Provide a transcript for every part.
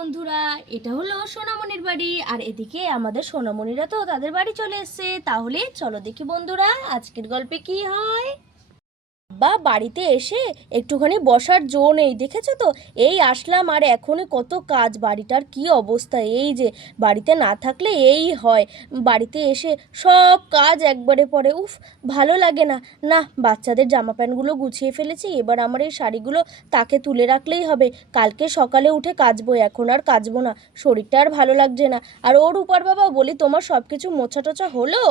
বন্ধুরা, এটা হলো সোনামণির বাড়ি। আর এদিকে আমাদের সোনামণিরা তো তাদের বাড়ি চলে এসছে। তাহলে চলো দেখি বন্ধুরা, আজকের গল্পে কি হয়? বা বাড়িতে এসে একটুখানি বসার জো নেই, দেখেছ তো? এই আসলাম আর এখনই কত কাজ, বাড়িটার কি অবস্থা? এই যে বাড়িতে না থাকলে এই হয়। বাড়িতে এসে সব কাজ একবারে পরে। উফ, ভালো লাগে না। না, বাচ্চাদের জামা প্যান্টগুলো গুছিয়ে ফেলেছি, এবার আমার এই শাড়িগুলো তাকে তুলে রাখলেই হবে। কালকে সকালে উঠে কাচবো, এখন আর কাচবো না। শরীরটা আর ভালো লাগছে না। আর ওর উপর বাবা, বলি তোমার সব কিছু মোছা টোছা হলো?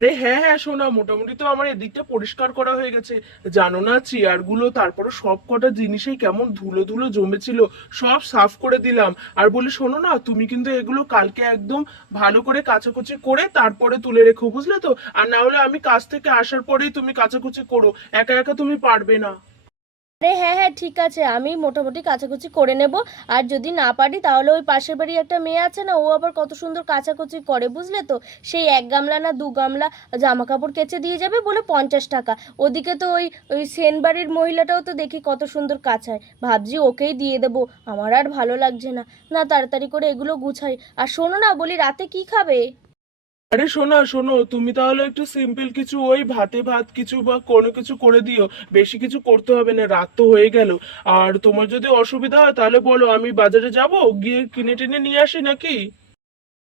হ্যাঁ হ্যাঁ শোনা মোটামুটি তো আমার এদিকটা পরিষ্কার করা হয়ে গেছে। জানো না চেয়ারগুলো তারপরে সব কটা জিনিসেই কেমন ধুলো ধুলো জমেছিল, সব সাফ করে দিলাম। আর বলি, শোনো না, তুমি কিন্তু এগুলো কালকে একদম ভালো করে কাচাকুচি করে তারপরে তুলে রেখো, বুঝলে তো? আর না হলে আমি কাজ থেকে আসার পরেই তুমি কাচাকুচি করো, একা একা তুমি পারবে না। আরে হ্যাঁ হ্যাঁ ঠিক আছে। আমি মোটামুটি কাচাকুচি করে নেব। আর যদি না পারি, তাহলে ওই পাশের বাড়ি একটা মেয়ে আছে না, ও আবার কত সুন্দর কাচাকুচি করে, বুঝলে তো? সেই এক গামলা না দু গামলা জামা কাপড় কেচে দিয়ে যাবে বলে পঞ্চাশ টাকা। ওদিকে তো ওই ওই সেন বাড়ির মহিলাটাও তো দেখি কত সুন্দর কাচায় ভাবছি ওকেই দিয়ে দেবো। আমার আর ভালো লাগছে না। না, তাড়াতাড়ি করে এগুলো গুছাই। আর শোনো না, বলি রাতে কি খাবে? আরে শোনো শোনো, তুমি তাহলে একটু সিম্পল কিছু ওই ভাতে ভাত কিছু বা কোনো কিছু করে দিও। বেশি কিছু করতে হবে না, রাত তো হয়ে গেল। আর তোমার যদি অসুবিধা হয় তাহলে বলো, আমি বাজারে যাব? গিয়ে কিনে টিনে নিয়ে আসি নাকি?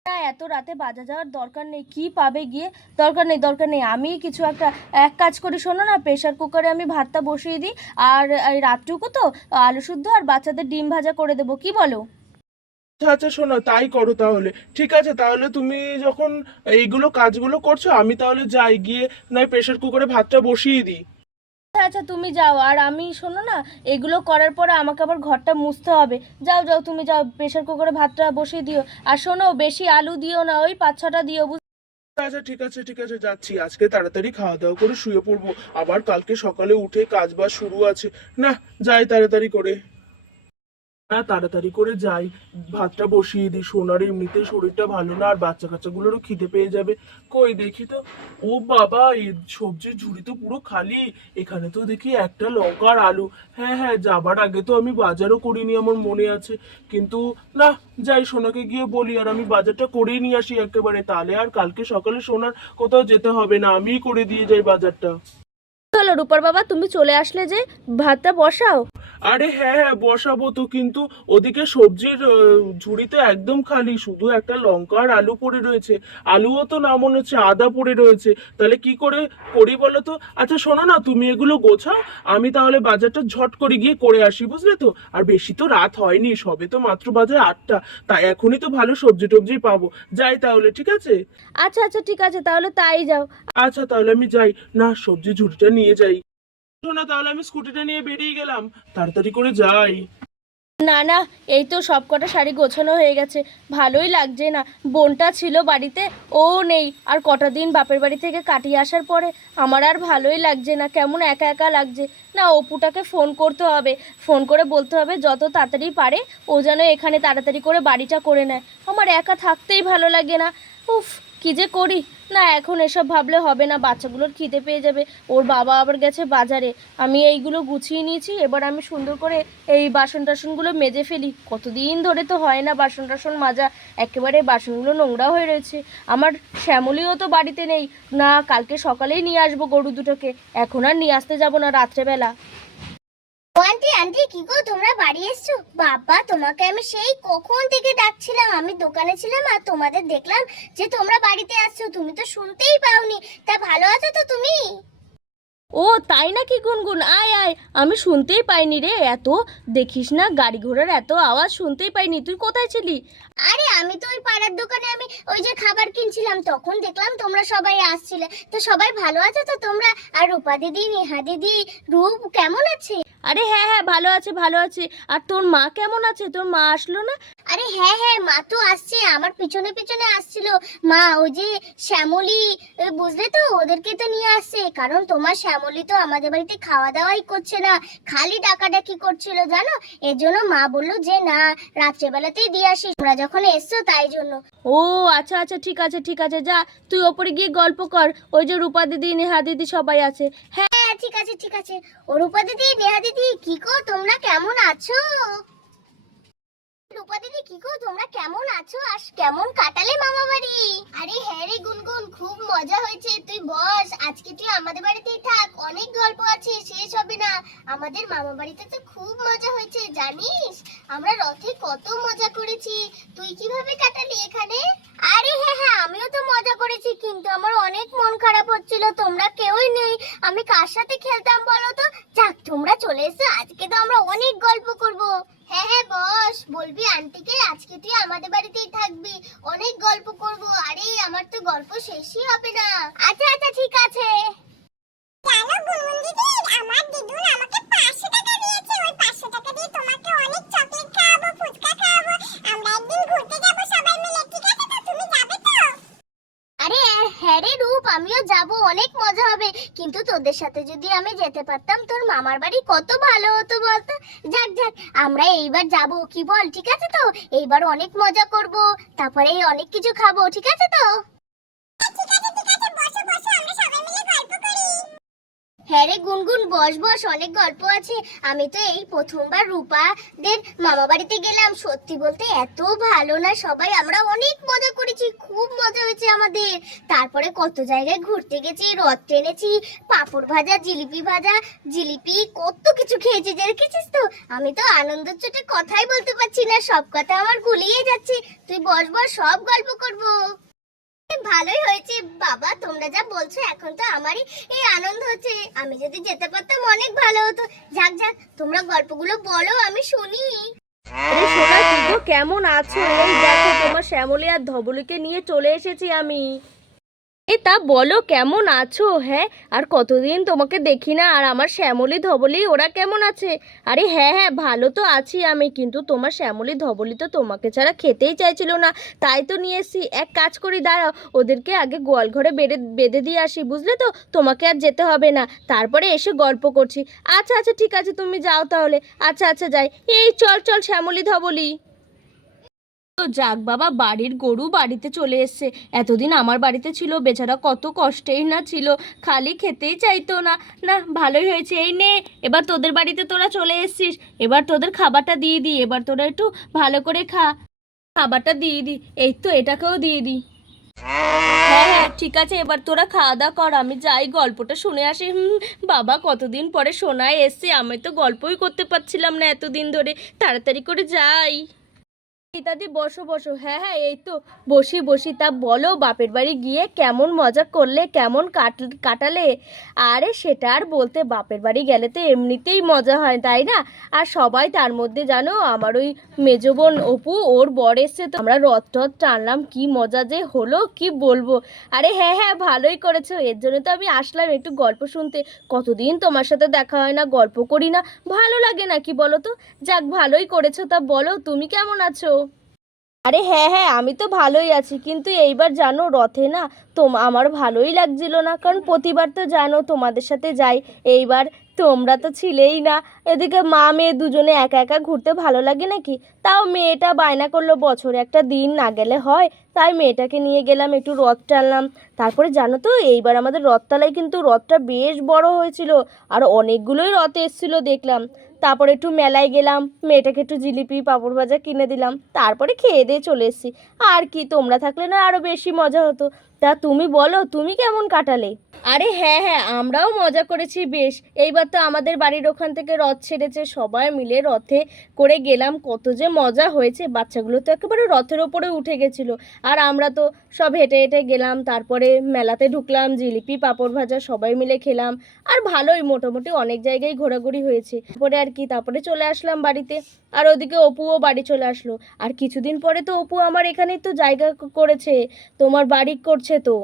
না, এত রাতে বাজার যাওয়ার দরকার নেই। কি পাবে গিয়ে? দরকার নেই দরকার নেই। আমি কিছু একটা, এক কাজ করি, শোনো না প্রেশার কুকারে আমি ভাতটা বসিয়ে দিই। আর এই রাতটুকু তো আলু শুদ্ধ আর বাচ্চাদের ডিম ভাজা করে দেবো, কি বলো? আচ্ছা আচ্ছা শোনো তাই করো তাহলে। ঠিক আছে তাহলে তুমি যখন এইগুলো কাজগুলো করছ আমি তাহলে যাই গিয়ে নয় প্রেশার কুকারে ভাতটা বসিয়ে দিই। আচ্ছা তুমি যাও আর আমি শোনো না এগুলো করার পরে আমাকে আবার ঘরটা মুছতে হবে। যাও যাও তুমি যাও প্রেশার কুকারে ভাতটা বসিয়ে দিও। আর শোনো বেশি আলু দিও না ওই পাঁচ ছটা দিও আচ্ছা ঠিক আছে ঠিক আছে যাচ্ছি। আজকে তাড়াতাড়ি খাওয়া দাওয়া করে শুয়ে পড়ব। আবার কালকে সকালে উঠে কাজ বাজ শুরু আছে। না যাই তাড়াতাড়ি করে। না তাড়াতাড়ি করে যাই। ভাতটা বসিয়ে দিই। সোনার এমনিতে শরীরটা ভালো না, আর বাচ্চা কাচ্চাগুলোরও খিদে পেয়ে যাবে। কই দেখি তো। ও বাবা, এই সবজির ঝুড়ি তো পুরো খালি। এখানে তো দেখি একটা লঙ্কা আর আলু। হ্যাঁ হ্যাঁ যাবার আগে তো আমি বাজারও করিনি আমার মনে আছে। কিন্তু না, যাই সোনাকে গিয়ে বলি, আর আমি বাজারটা করেই নিয়ে আসি একেবারে। তাহলে আর কালকে সকালে সোনার কোথাও যেতে হবে না। আমিই করে দিয়ে যাই বাজারটা। চলো রূপার বাবা, তুমি চলে আসলে যে ভাতটা বসাও। আরে হ্যাঁ হ্যাঁ বসাবো তো কিন্তু ওদিকে সবজির ঝুড়িতে একদম খালি শুধু একটা লঙ্কা আর আলু পড়ে রয়েছে। আলুও তো না মনে হচ্ছে আদা পড়ে রয়েছে। তাহলে কি করে করি বলো তো? আচ্ছা শোনো না তুমি এগুলো গোছাও আমি তাহলে বাজারটা ঝট করে গিয়ে করে আসি বুঝলে তো? আর বেশি তো রাত হয়নি সবে তো মাত্র বাজে আটটা। তাই এখনই তো ভালো সবজি টবজি পাবো। যাই তাহলে ঠিক আছে? আচ্ছা আচ্ছা ঠিক আছে তাহলে তাই যাও। আচ্ছা তাহলে আমি যাই। না সবজি ঝুড়িটা নিয়ে যাই। শোনা তাহলে আমি স্কুটিটা নিয়ে বেরিয়ে গেলাম। তাড়াতাড়ি করে যাই। না না, এই তো সব কটা শাড়ি গোছানো হয়ে গেছে। ভালোই লাগছে না। বোনটা ছিল বাড়িতে, ও নেই। আর কটা দিন বাপের বাড়ি থেকে কাটিয়ে আসার পরে আমার আর ভালোই লাগছে না, কেমন একা একা লাগছে। না, অপুটাকে ফোন করতে হবে। ফোন করে বলতে হবে, যত তাড়াতাড়ি পারে, ও যেন এখানে তাড়াতাড়ি করে বাড়িটা করে নেয়। আমার একা থাকতেই ভালো লাগে না। উফ কি যে করি? না, এখন এসব ভাবলে হবে না, বাচ্চাগুলোর খিদে পেয়ে যাবে। ওর বাবা আবার গেছে বাজারে। আমি এইগুলো গুছিয়ে নিয়েছি, এবার আমি সুন্দর করে এই বাসন টাসনগুলো মেজে ফেলি। কতদিন ধরে তো হয় না বাসন টাসন মাজা, একেবারে বাসনগুলো নোংরা হয়ে রয়েছে। আমার শ্যামলিও তো বাড়িতে নেই। না, কালকে সকালেই নিয়ে আসব গরু দুটোকে। এখন আর নিয়ে আসতে যাব না রাত্রেবেলা। ও আন্টি আন্টি কি গো তোমরা বাড়ি এসছো? বাবা তোমাকে আমি সেই কখন থেকে ডাকছিলাম? আমি দোকানে ছিলাম আর তোমাদের দেখলাম যে তোমরা বাড়িতে আসছো। তুমি তো শুনতেই পাওনি। তা ভালো আছো তো তুমি? ও তাই নাকি গুনগুন? আয় আয়। আমি শুনতেই পাইনি রে। এত দেখিস না গাড়ি ঘোড়ার এত আওয়াজ শুনতেই পাইনি। তুই কোথায় ছিলি? আরে আমি তো ওই পাড়ার দোকানে আমি ওই যে খাবার কিনছিলাম। তখন দেখলাম তোমরা সবাই আসছিলে। তো সবাই ভালো আছো তো তোমরা? আর রূপা দিদি নেহা দিদি রূপ কেমন আছে? আরে হ্যাঁ হ্যাঁ ভালো আছে ভালো আছে। আর তোর মা কেমন আছে? তোর মা আসলো না? আরে হ্যাঁ হ্যাঁ মা তো আসছে। আমার পিছনে পিছনে আসছিল। মা ওই যে শ্যামলি বুঝলে তো? ওদেরকে তো নিয়ে আসছে। কারণ তোমার শ্যামলি তো আমাদের বাড়িতে খাওয়া দাওয়াই করছে না। খালি ডাকাডাকি করছিল জানো? এর জন্য মা বলল যে না রাত্রেবেলাতেই দিয়ে আসিস। তোমরা যখন এসছো তাই জন্য। ও আচ্ছা আচ্ছা ঠিক আছে ঠিক আছে। যা তুই ওপরে গিয়ে গল্প কর। ওই যে রূপা দিদি নেহা দিদি সবাই আছে। হ্যাঁ ঠিক আছে ঠিক আছে। অরূপা দিদি নেহা দিদি কি কো তোমরা কেমন আছো? রূপা দিদি কি গো তোমরা কেমন আছো? আর কেমন কাটালে মামা বাড়ি? আরে হ্যাঁ রে গুনগুন খুব মজা হয়েছে তুই বস। আজকে তুই আমাদের বাড়িতেই থাক অনেক গল্প আছে শেষ হবে না। আমাদের মামা বাড়িতে তো খুব মজা হয়েছে জানিস? আমরা রথে কত মজা করেছি। তুই কীভাবে কাটালি এখানে? আরে হ্যাঁ হ্যাঁ আমিও তো মজা করেছি কিন্তু আমার অনেক মন খারাপ হচ্ছিল তোমরা কেউই নেই। আমি কার সাথে খেলতাম বলো তো? যাক তোমরা চলে এসো আজকে তো আমরা অনেক গল্প করব। হ্যাঁ হ্যাঁ বস, বলবি আন্টিকে, আজকে তুই আমাদের বাড়িতেই থাকবি। অনেক গল্প করব। আরে, আমার তো গল্প শেষই হবে না। আচ্ছা আচ্ছা ঠিক আছে। জানো গুনগুন দিদি? আমার দিদুন আমাকে 500 টাকা দিয়েছে। ওই 500 টাকা দিয়ে তোমাকে অনেক চকলেট খাওয়াবো, ফুচকা খাওয়াবো। আমরা একদিন ঘুরতে যাব সবাই মিলে, ঠিক আছে? হ্যাঁ রে রূপ, আমিও যাব, অনেক মজা হবে। কিন্তু তোদের সাথে যদি আমি যেতে পারতাম, তোর মামার বাড়ি কত ভালো হতো বলতো? যাক যাক, আমরা এইবার যাব, কি বল, ঠিক আছে তো? এইবার অনেক মজা করব, তারপরে অনেক কিছু খাব, ঠিক আছে তো? হ্যাঁ রে গুনগুন, বস বস, অনেক গল্প আছে। আমি তো এই প্রথমবার রূপাদের মামা বাড়িতে গেলাম। সত্যি বলতে এত ভালো না সবাই, আমরা অনেক মজা করেছি, খুব মজা হয়েছে আমাদের। তারপরে কত জায়গায় ঘুরতে গেছি, রথ টেনেছি, পাঁপড় ভাজা, জিলিপি ভাজা, জিলিপি কত কিছু খেয়েছি, দেখেছিস তো? আমি তো আনন্দের চোটে কথাই বলতে পারছি না, সব কথা আমার গুলিয়ে যাচ্ছে। তুই বস বস, সব গল্প করব। ভালোই হয়েছে। বাবা, তোমরা যা বলছো, এখন তো আমারই এই আনন্দ হচ্ছে। আমি যদি যেতে পারতাম, অনেক ভালো হতো। যাক যাক, তোমরা গল্পগুলো বলো, আমি শুনি। কেমন আছো? এই দেখো, তোমার শ্যামলী আর ধবলিকে নিয়ে চলে এসেছি আমি। এ তা বলো, কেমন আছো? হ্যাঁ আর কতদিন তোমাকে দেখি না? আর আমার শ্যামলী ধবলি, ওরা কেমন আছে? আরে হ্যাঁ হ্যাঁ ভালো তো আছি আমি, কিন্তু তোমার শ্যামলী ধবলি তো তোমাকে ছাড়া খেতেই চাইছিল না। তাই তো নিয়ে এসছি। এক কাজ করি, দাঁড়াও, ওদেরকে আগে গোয়াল ঘরে বেঁধে বেঁধে দিয়ে আসি, বুঝলে তো? তোমাকে আর যেতে হবে না। তারপরে এসে গল্প করছি। আচ্ছা আচ্ছা ঠিক আছে, তুমি যাও তাহলে। আচ্ছা আচ্ছা যাই। এই চল চল, শ্যামলী ধবলি। তো যাক বাবা বাড়ির গরু বাড়িতে চলে এসছে। এতদিন আমার বাড়িতে ছিল বেচারা কত কষ্টেই না ছিল খালি খেতেই চাইতো না। না ভালোই হয়েছে এই নে এবার তোদের বাড়িতে তোরা চলে এসছিস। এবার তোদের খাবারটা দিয়ে দিই এবার তোরা একটু ভালো করে খা। খাবারটা দিয়ে দিই এই তো এটাকেও দিয়ে দিই। হ্যাঁ হ্যাঁ ঠিক আছে এবার তোরা খাওয়া দাওয়া কর আমি যাই গল্পটা শুনে আসি। হুম, বাবা কতদিন পরে শোনায় এসছে আমি তো গল্পই করতে পারছিলাম না এতদিন ধরে। তাড়াতাড়ি করে যাই। ইত্যাদি, বসো বসো। হ্যাঁ হ্যাঁ এই তো, বসি বসি। তা বলো, বাপের বাড়ি গিয়ে কেমন মজা করলে, কেমন কাট, কাটালে? আরে, সেটা আর বলতে বাপের বাড়ি গেলে তো এমনিতেই মজা হয়, তাই না? আর সবাই তার মধ্যে জানো, আমার ওই মেজো বোন অপু, ওর বর এসছে তো। আমরা রথ টথ টানলাম, কি মজা যে হলো, কি বলব? আরে হ্যাঁ হ্যাঁ ভালোই করেছ। এর জন্য তো আমি আসলাম একটু গল্প শুনতে। কতদিন তোমার সাথে দেখা হয় না, গল্প করি না, ভালো লাগে নাকি বলো তো? যাক, ভালোই করেছ, তা বলো, তুমি কেমন আছো? আরে হ্যাঁ হ্যাঁ আমি তো ভালোই আছি। কিন্তু এইবার জানো রথে না তোম, আমার ভালোই লাগছিল না। কারণ প্রতিবার তো জানো তোমাদের সাথে যাই। এইবার তোমরা তো ছিলেই না। এদিকে মা মেয়ে দুজনে একা একা ঘুরতে ভালো লাগে নাকি? তাও মেয়েটা বায়না করল, বছরে একটা দিন না গেলে হয়। তাই মেয়েটাকে নিয়ে গেলাম, একটু রথ টানলাম। তারপরে জানো তো, এইবার আমাদের রথতলায় কিন্তু রথটা বেশ বড় হয়েছিল আর অনেকগুলোই রথ এসেছিল দেখলাম। তারপরে একটু মেলায় গেলাম, মেয়েটাকে একটু জিলিপি, পাঁপড় ভাজা কিনে দিলাম। তারপরে খেয়ে দিয়ে চলে এসেছি। আর কি, তোমরা থাকলে না আরও বেশি মজা হতো। তা তুমি বলো, তুমি কেমন কাটালে? আরে হ্যাঁ হ্যাঁ আমরাও মজা করেছি বেশ। এইবার তো আমাদের বাড়ির ওখান থেকে রথ ছেড়েছে, সবাই মিলে রথে করে গেলাম। কত যে মজা হয়েছে, বাচ্চাগুলো তো একেবারে রথের ওপরে উঠে গেছিল। আর আমরা তো সব হেঁটে হেঁটে গেলাম, তারপরে মেলাতে ঢুকলাম, জিলিপি, পাঁপড় ভাজা সবাই মিলে খেলাম, আর ভালোই মোটামুটি অনেক জায়গায় ঘোরাঘুরি হয়েছে। তারপরে আর কি, তারপরে চলে আসলাম বাড়িতে, আর ওদিকে অপুও বাড়ি চলে আসলো। আর কিছুদিন পরে তো অপু আমার এখানেই তো জায়গা করেছে, তোমার বাড়ি করছে তো।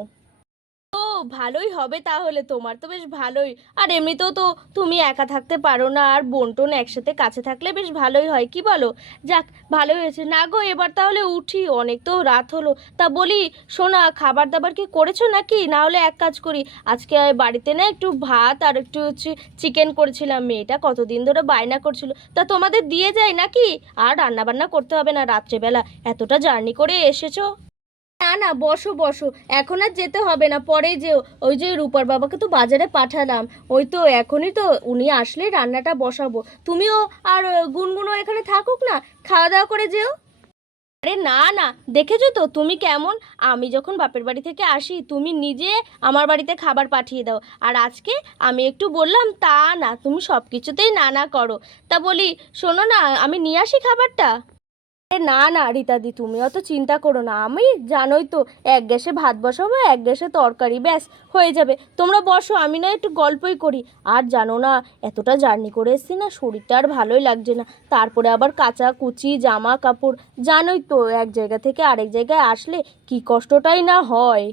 ও ভালোই হবে তাহলে তোমার তো বেশ ভালোই। আর এমনিতেও তো তুমি একা থাকতে পারো না, আর বোন টোন একসাথে কাছে থাকলে বেশ ভালোই হয়, কি বলো? যাক, ভালোই হয়েছে। না গো, এবার তাহলে উঠি, অনেক তো রাত হলো। তা বলি শোনা খাবার দাবার কি করেছ নাকি? না হলে এক কাজ করি, আজকে বাড়িতে না একটু ভাত আর একটু হচ্ছে চিকেন করেছিলাম। মেয়েটা কতদিন ধরে বায়না করছিল। তা তোমাদের দিয়ে যায় নাকি? আর রান্না বান্না করতে হবে না রাত্রেবেলা। এতটা জার্নি করে এসেছ? না না, বসো বসো। এখন আর যেতে হবে না, পরে যেও। ওই যে রূপার বাবাকে তো বাজারে পাঠালাম। ওই তো এখনই তো উনি আসলে রান্নাটা বসাবো। তুমিও আর গুনগুনও এখানে থাকুক না খাওয়া দাওয়া করে যেও। আরে না না, দেখেছ তো তুমি কেমন? আমি যখন বাপের বাড়ি থেকে আসি, তুমি নিজে আমার বাড়িতে খাবার পাঠিয়ে দাও। আর আজকে আমি একটু বললাম, তা না, তুমি সব কিছুতেই না না করো। তা বলি, শোনো না, আমি নিয়ে আসি খাবারটা? না না, রীতাদি, তুমি অত চিন্তা করো না। আমি জানোই তো, এক গ্যাসে ভাত বসাবো, এক গ্যাসে তরকারি, ব্যাস, হয়ে যাবে। তোমরা বসো, আমি না একটু গল্পই করি। আর জানো না, এতটা জার্নি করে এসছি না, শরীরটা আর ভালোই লাগছে না। তারপরে আবার কাঁচা কুচি জামা কাপড় জানোই তো, এক জায়গা থেকে আরেক জায়গায় আসলে কি কষ্টটাই না হয়।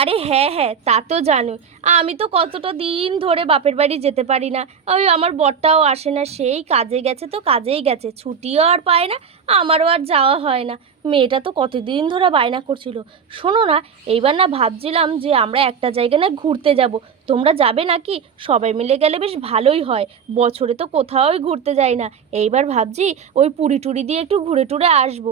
আরে হ্যাঁ হ্যাঁ তা তো জানো আমি তো কতটা দিন ধরে বাপের বাড়ি যেতে পারি না। ওই আমার বরটাও আসে না, সেই কাজে গেছে তো কাজেই গেছে। ছুটিও আর পায় না, আমারও আর যাওয়া হয় না। মেয়েটা তো কতদিন ধরে বায়না করছিল। শোনো না, এইবার না ভাবছিলাম যে আমরা একটা জায়গা না ঘুরতে যাব। তোমরা যাবে নাকি? সবাই মিলে গেলে বেশ ভালোই হয়। বছরে তো কোথাওই ঘুরতে যাই না। এইবার ভাবছি ওই পুরি টুরি দিয়ে একটু ঘুরে টুরে আসব।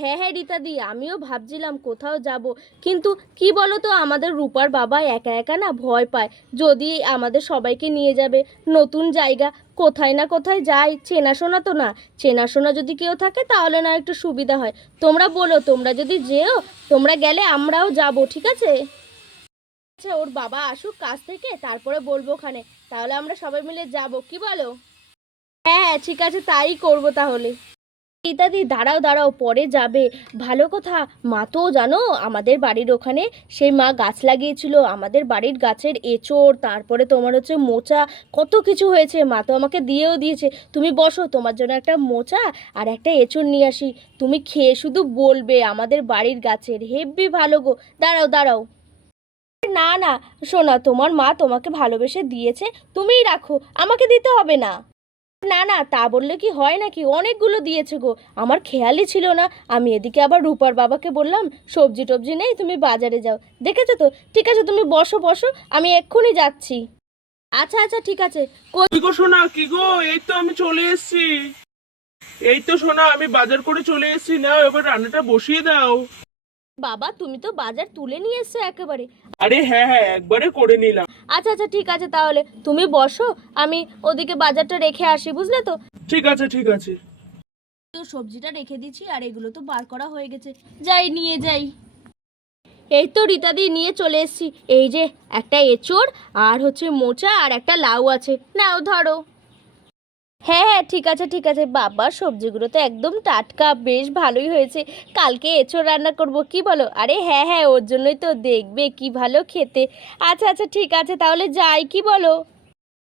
হ্যাঁ হ্যাঁ রীতাদি আমিও ভাবছিলাম কোথাও যাব। কিন্তু কি বলো তো আমাদের রূপার বাবা একা একা না ভয় পায়। যদি আমাদের সবাইকে নিয়ে যাবে, নতুন জায়গা, কোথায় না কোথায় যাই, চেনাশোনা তো না। চেনাশোনা যদি কেউ থাকে, তাহলে না একটু সুবিধা হয়। তোমরা বলো, তোমরা যদি যেও, তোমরা গেলে আমরাও যাব, ঠিক আছে? আচ্ছা ওর বাবা আসুক কাজ থেকে, তারপরে বলব ওখানে। তাহলে আমরা সবাই মিলে যাব, কি বলো? হ্যাঁ হ্যাঁ ঠিক আছে, তাই করব তাহলে। ইত্যাদি দাঁড়াও দাঁড়াও, পরে যাবে। ভালো কথা, মা তো জানো, আমাদের বাড়ির ওখানে সেই মা গাছ লাগিয়েছিল। আমাদের বাড়ির গাছের এঁচড়, তারপরে তোমার হচ্ছে মোচা, কত কিছু হয়েছে। মা তো আমাকে দিয়েও দিয়েছে। তুমি বসো, তোমার জন্য একটা মোচা আর একটা এঁচড় নিয়ে আসি। তুমি খেয়ে শুধু বলবে, আমাদের বাড়ির গাছের হেব্বি ভালো গো। দাঁড়াও দাঁড়াও। না না শোনা তোমার মা তোমাকে ভালোবেসে দিয়েছে, তুমিই রাখো, আমাকে দিতে হবে না। না না, তা বললে কি হয় নাকি? অনেকগুলো দিয়েছে গো। আমার খেয়ালই ছিল না। আমি এদিকে আবার রূপার বাবাকে বললাম, সবজি টবজি নেই, তুমি বাজারে যাও। দেখেছ তো? ঠিক আছে, তুমি বসো বসো, আমি এক্ষুনি যাচ্ছি। আচ্ছা আচ্ছা ঠিক আছে। কই গো সোনা, কি গো? এই তো আমি চলে এসেছি। এই তো সোনা, আমি বাজার করে চলে এসেছি। না এবার রান্নাটা বসিয়ে দাও। বাবা তুমি তো বাজার তুলে নিয়ে এসছো একেবারে। আরে হ্যাঁ হ্যাঁ একবারে করে নিলাম। আচ্ছা আচ্ছা ঠিক আছে তাহলে। তুমি বসো আমি ওদিকে বাজারটা রেখে আসি বুঝলে তো? ঠিক আছে ঠিক আছে। তো সবজিটা রেখে দিচ্ছি আর এগুলো তো বার করা হয়ে গেছে। যাই নিয়ে যাই। এই তো রীতাদি নিয়ে চলে এসেছি। এই যে একটা এঁচড় আর হচ্ছে মোচা আর একটা লাউ আছে। নাও ধরো। হ্যাঁ হ্যাঁ ঠিক আছে ঠিক আছে। বাবা সবজিগুলো তো একদম টাটকা, বেশ ভালোই হয়েছে। কালকে এঁচড় রান্না করব, কি বলো? আরে হ্যাঁ হ্যাঁ ওর জন্যই তো দেখবে, কি ভালো খেতে। আচ্ছা আচ্ছা ঠিক আছে, তাহলে যাই, কি বলো?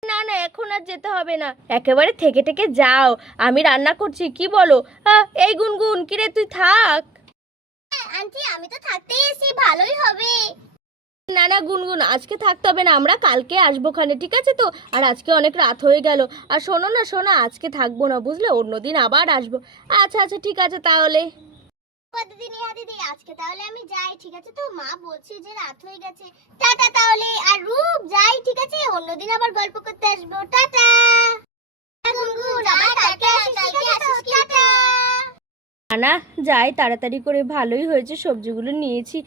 না না, এখন আর যেতে হবে না। একেবারে থেকে থেকে যাও, আমি রান্না করছি, কি বলো? এই গুনগুন, কিরে, তুই থাক। আন্টি, আমি তো থাকতেই এসেছি, ভালোই হবে। না না গুনগুন আজকে থাকতে হবে না আমরা কালকে আসব খানে ঠিক আছে তো? আর আজকে অনেক রাত হয়ে গেল। আর শোনো না শোনো আজকে থাকব না বুঝলে? অন্যদিন আবার আসব। আচ্ছা আচ্ছা ঠিক আছে তাহলে। দিদি নেহা দিদি আজকে তাহলে আমি যাই ঠিক আছে তো? মা বলছে যে রাত হয়ে গেছে। টাটা তাহলে আর রূপ যাই ঠিক আছে? অন্যদিন আবার গল্প করতে আসব। টাটা! গুনগুন আবার কালকে আসিস ঠিক আছে টাটা! না না যাই তাড়াতাড়ি করে ভালোই হয়েছে সবজিগুলো নিয়েছি।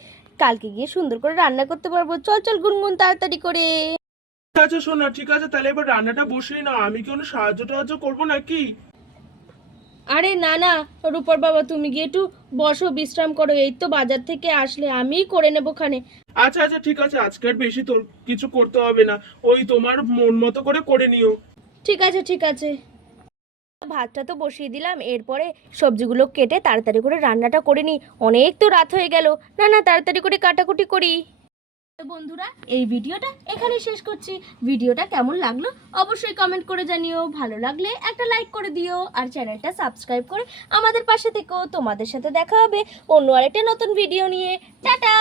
কালকে গিয়ে সুন্দর করে রান্না করতে পারব। চল চল গুনগুন তাড়াতাড়ি করে। ঠিক আছে সোনা ঠিক আছে তাহলে এবার রান্নাটা বসিয়ে নাও। আমি কি কোনো সাহায্য টাহায্য করব নাকি? আরে না না রূপার বাবা তুমি গিয়ে একটু বসো বিশ্রাম করো। এই তো বাজার থেকে আসলে আমিই করে নেব খানে আচ্ছা আচ্ছা ঠিক আছে আজকে আর বেশি তোর কিছু করতে হবে না। ওই তোমার মন মতো করে করে নিও। ঠিক আছে ঠিক আছে। ভাতটা তো বসিয়ে দিলাম, এরপরে সবজিগুলো কেটে তাড়াতাড়ি করে রান্নাটা করে নিই। অনেক তো রাত হয়ে গেল। না না, তাড়াতাড়ি করে কাটাকুটি করি। বন্ধুরা, এই ভিডিওটা এখানে শেষ করছি। ভিডিওটা কেমন লাগল অবশ্যই কমেন্ট করে জানিও। ভালো লাগলে একটা লাইক করে দিও। আর চ্যানেলটা সাবস্ক্রাইব করে আমাদের পাশে থেকো। তোমাদের সাথে দেখা হবে অন্য আরেকটা নতুন ভিডিও নিয়ে। টাটা!